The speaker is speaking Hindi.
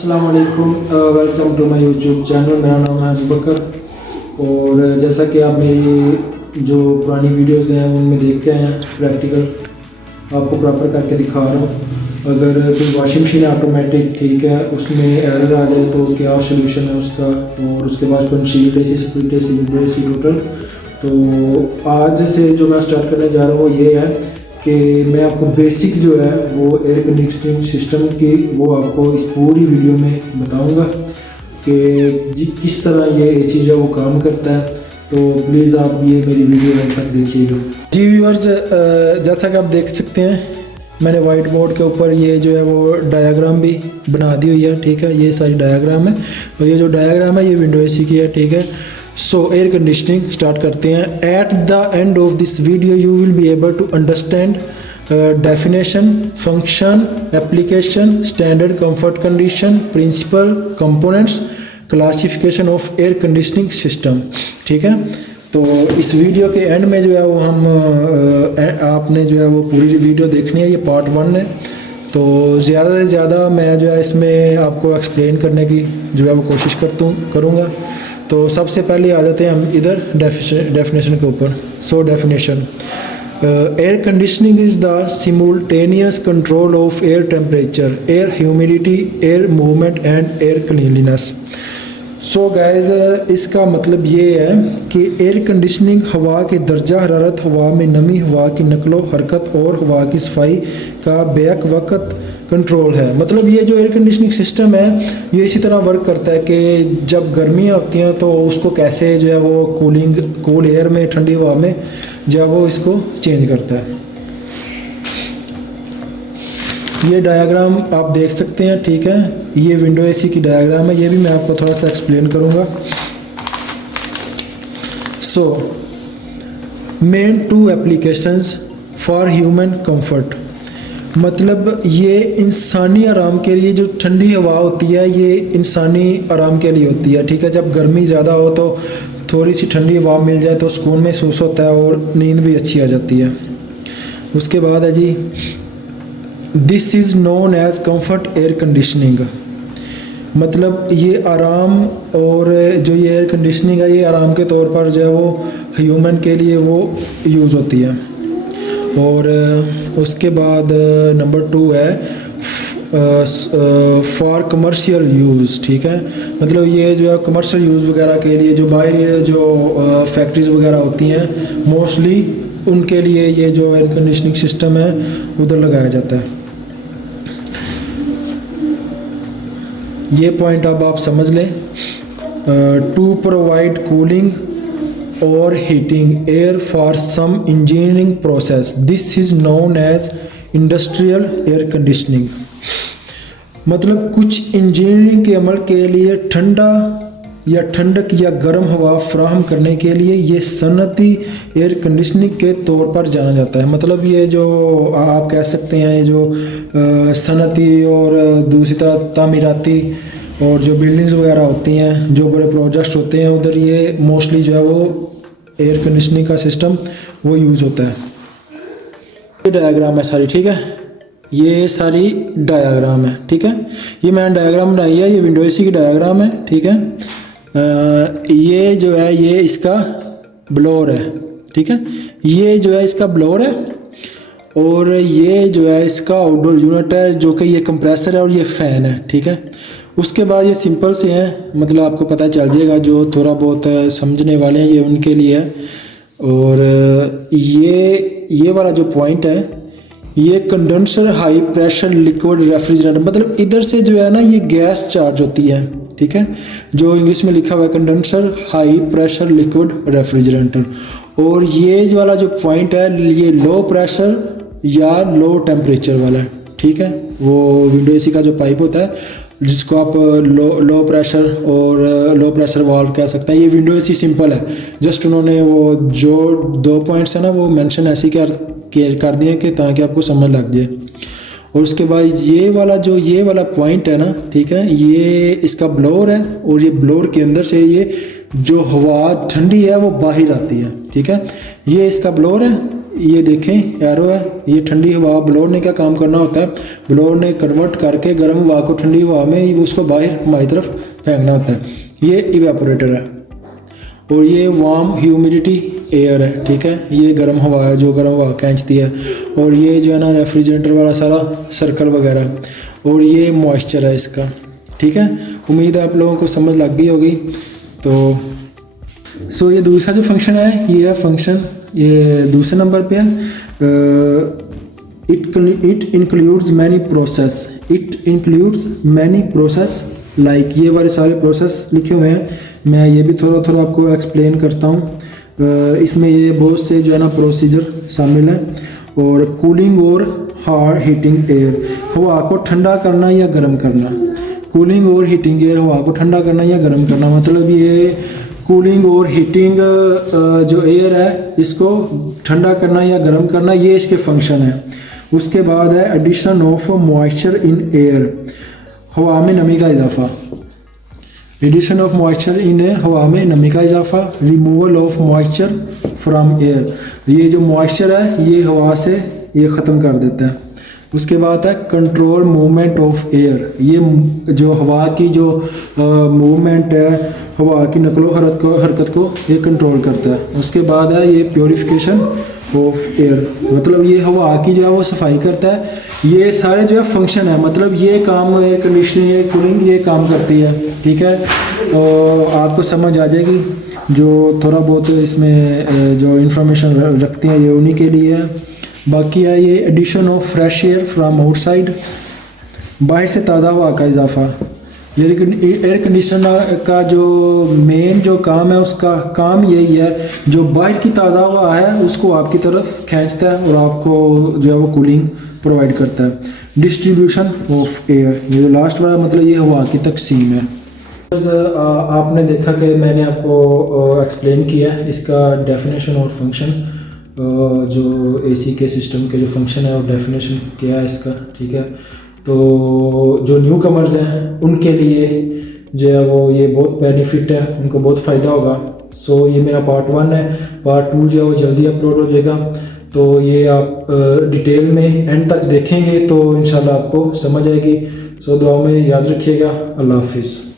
अस्सलाम वालेकुम, welcome to my YouTube channel. मेरा नाम है अबू बकर और जैसा कि आप मेरी जो पुरानी वीडियोस हैं उनमें देखते हैं, प्रैक्टिकल आपको प्रॉपर करके दिखा रहा हूँ। अगर कोई वॉशिंग मशीन ऑटोमेटिक ठीक है, उसमें एरर आ जाए तो क्या सोल्यूशन है उसका, और उसके बाद concealed AC, split AC, window AC total. तो आज से जो मैं स्टार्ट करने जा रहा हूँ वो ये है कि मैं आपको बेसिक जो है वो एयर कंडीशनिंग सिस्टम की वो आपको इस पूरी वीडियो में बताऊंगा कि किस तरह ये एसी जो वो काम करता है। तो प्लीज़ आप ये मेरी वीडियो अंत तक देखिएगा। जी व्यूअर्स, जैसा कि आप देख सकते हैं मैंने वाइट बोर्ड के ऊपर ये जो है वो डायग्राम भी बना दी हुई है, ठीक है। ये सारी डायग्राम है और ये जो डायग्राम है ये विंडो एसी की है, ठीक है। सो एयर कंडीशनिंग स्टार्ट करते हैं। At the end of this video you will be able to understand definition, function, application, standard comfort condition, principle, components, classification of air conditioning system, ठीक है। तो इस वीडियो के एंड में जो है वो हम आपने जो है वो पूरी वीडियो देखनी है। ये पार्ट 1 है, तो ज़्यादा से ज़्यादा मैं जो है इसमें आपको एक्सप्लेन करने की जो है वो कोशिश करूँगा। तो सबसे पहले आ जाते हैं हम इधर डेफिनेशन के ऊपर। So definition, air conditioning is the simultaneous control of air temperature, air humidity, air movement and air cleanliness. So guys, इसका मतलब ये है कि एयर कंडीशनिंग हवा के दर्जा हरारत, हवा में नमी, हवा की नकलो हरकत और हवा की सफाई का बैक वक्त कंट्रोल है। मतलब ये जो एयर कंडीशनिंग सिस्टम है ये इसी तरह वर्क करता है कि जब गर्मियाँ होती हैं तो उसको कैसे जो है वो कूल एयर में, ठंडी हवा में जो है वो इसको चेंज करता है। ये डायग्राम आप देख सकते हैं, ठीक है। ये विंडो एसी की डायग्राम है, ये भी मैं आपको थोड़ा सा एक्सप्लेन करूँगा। So main 2 applications for human comfort, मतलब ये इंसानी आराम के लिए जो ठंडी हवा होती है ये इंसानी आराम के लिए होती है, ठीक है। जब गर्मी ज़्यादा हो तो थोड़ी सी ठंडी हवा मिल जाए तो सुकून महसूस होता है और नींद भी अच्छी आ जाती है। उसके बाद है जी, this is known as comfort air conditioning, मतलब ये आराम और जो ये एयर कंडीशनिंग है ये आराम के तौर पर जो है वो ह्यूमन के लिए वो यूज़ होती है। और उसके बाद नंबर 2 है फॉर कमर्शियल यूज़, ठीक है। मतलब ये जो है कमर्शियल यूज़ वगैरह के लिए जो बाहर जो फैक्ट्रीज वगैरह होती हैं मोस्टली उनके लिए ये जो एयर कंडीशनिंग सिस्टम है उधर लगाया जाता है। ये पॉइंट अब आप समझ लें। टू प्रोवाइड कूलिंग और heating air for some engineering process, this is known as industrial air conditioning, मतलब कुछ इंजीनियरिंग के अमल के लिए ठंडा या ठंडक या गर्म हवा फराहम करने के लिए ये सनती एयर कंडीशनिंग के तौर पर जाना जाता है। मतलब ये जो आप कह सकते हैं ये जो सनती और दूसरी तरह तामीराती और जो बिल्डिंग्स वगैरह होती हैं, जो बड़े प्रोजेक्ट्स होते हैं उधर ये मोस्टली जो है वो एयर कंडीशनिंग का सिस्टम वो यूज़ होता है। ये डायग्राम है सारी, ठीक है। ये सारी डायग्राम है, ठीक है। ये मैंने डायग्राम बनाई है, ये विंडो एसी की डायग्राम है, ठीक है। ये जो है ये इसका ब्लोअर है, ठीक है। ये जो है इसका ब्लोअर है और ये जो है इसका आउटडोर यूनिट है जो कि ये कंप्रेसर है और ये फ़ैन है, ठीक है। उसके बाद ये सिंपल से हैं, मतलब आपको पता चल जाएगा, जो थोड़ा बहुत समझने वाले हैं ये उनके लिए है। और ये वाला जो पॉइंट है ये condenser high pressure liquid refrigerator, मतलब इधर से जो है ना ये गैस चार्ज होती है, ठीक है, जो इंग्लिश में लिखा हुआ है condenser high pressure liquid refrigerator. और ये वाला जो पॉइंट है ये लो प्रेशर या लो टेम्परेचर वाला है, ठीक है। वो विंडो एसी का जो पाइप होता है जिसको आप लो प्रेशर और लो प्रेशर वाल्व कह सकते हैं। ये विंडो एसी सिंपल है, जस्ट उन्होंने वो जो 2 पॉइंट्स है ना वो मेंशन ऐसे कर दिए कि ताकि आपको समझ लग जाए। और उसके बाद ये वाला पॉइंट है ना, ठीक है, ये इसका ब्लोअर है और ये ब्लोअर के अंदर से ये जो हवा ठंडी है वो बाहर आती है, ठीक है। ये इसका ब्लोअर है, ये देखें एरो है, ये ठंडी हवा ब्लोअर ने क्या काम करना होता है, ब्लोअर ने कन्वर्ट करके गर्म हवा को ठंडी हवा में उसको बाहर हमारी तरफ फेंकना होता है। ये इवेपोरेटर है और ये वार्म ह्यूमिडिटी एयर है, ठीक है, ये गर्म हवा है जो गर्म हवा खींचती है। और ये जो है ना रेफ्रिजरेटर वाला सारा सर्कल वगैरह, और ये मॉइस्चर है इसका, ठीक है। उम्मीद है आप लोगों को समझ लग गई होगी। तो सो ये दूसरा जो फंक्शन है, ये है फंक्शन, ये दूसरे नंबर पे है। It includes many process, it includes many process like, ये वाले सारे प्रोसेस लिखे हुए हैं। मैं ये भी थोड़ा थोड़ा आपको एक्सप्लेन करता हूँ। इसमें ये बहुत से जो है ना प्रोसीजर शामिल हैं। और कूलिंग और हार्ड हीटिंग एयर, हवा को ठंडा करना या गर्म करना। कूलिंग और हीटिंग एयर, हवा को ठंडा करना या गर्म करना, मतलब ये कूलिंग और हीटिंग जो एयर है इसको ठंडा करना या गर्म करना, ये इसके फंक्शन है। उसके बाद है addition of moisture in air, हवा में नमी का इजाफा। Addition of moisture in air, हवा में नमी का इजाफा। Removal of moisture from air, ये जो मॉइस्चर है ये हवा से ये ख़त्म कर देता है। उसके बाद है कंट्रोल मूवमेंट ऑफ एयर, ये जो हवा की जो मूवमेंट है, हवा की नकलो हरकत को ये कंट्रोल करता है। उसके बाद है ये प्योरीफिकेशन ऑफ एयर, मतलब ये हवा की जो है वो सफाई करता है। ये सारे जो है फंक्शन है, मतलब ये काम एयर कंडीशनिंग, एयर कूलिंग ये काम करती है, ठीक है। तो आपको समझ आ जाएगी। जो थोड़ा बहुत इसमें जो इंफॉर्मेशन रखती हैं ये उन्हीं के लिए है। बाकी है ये addition of fresh air from outside, बाहर से ताज़ा हवा का इजाफा। एयर कंडीशनर का जो मेन जो काम है उसका काम यही है, जो बाहर की ताज़ा हवा है उसको आपकी तरफ खींचता है और आपको जो है वो कूलिंग प्रोवाइड करता है। डिस्ट्रीब्यूशन ऑफ एयर, ये जो लास्ट वाला मतलब ये हवा की तकसीम है। आपने देखा कि मैंने आपको एक्सप्लेन किया इसका डेफिनेशन और फंक्शन, जो एसी के सिस्टम के जो फंक्शन है और डेफिनेशन क्या है इसका, ठीक है। तो जो न्यू कमर्स हैं उनके लिए जो है वो ये बहुत बेनिफिट है, उनको बहुत फ़ायदा होगा। सो ये मेरा पार्ट 1 है, पार्ट 2 जो है वो जल्दी अपलोड हो जाएगा। तो ये आप डिटेल में एंड तक देखेंगे तो इंशाल्लाह आपको समझ आएगी। सो दुआ में याद रखिएगा। अल्लाह हाफिज़।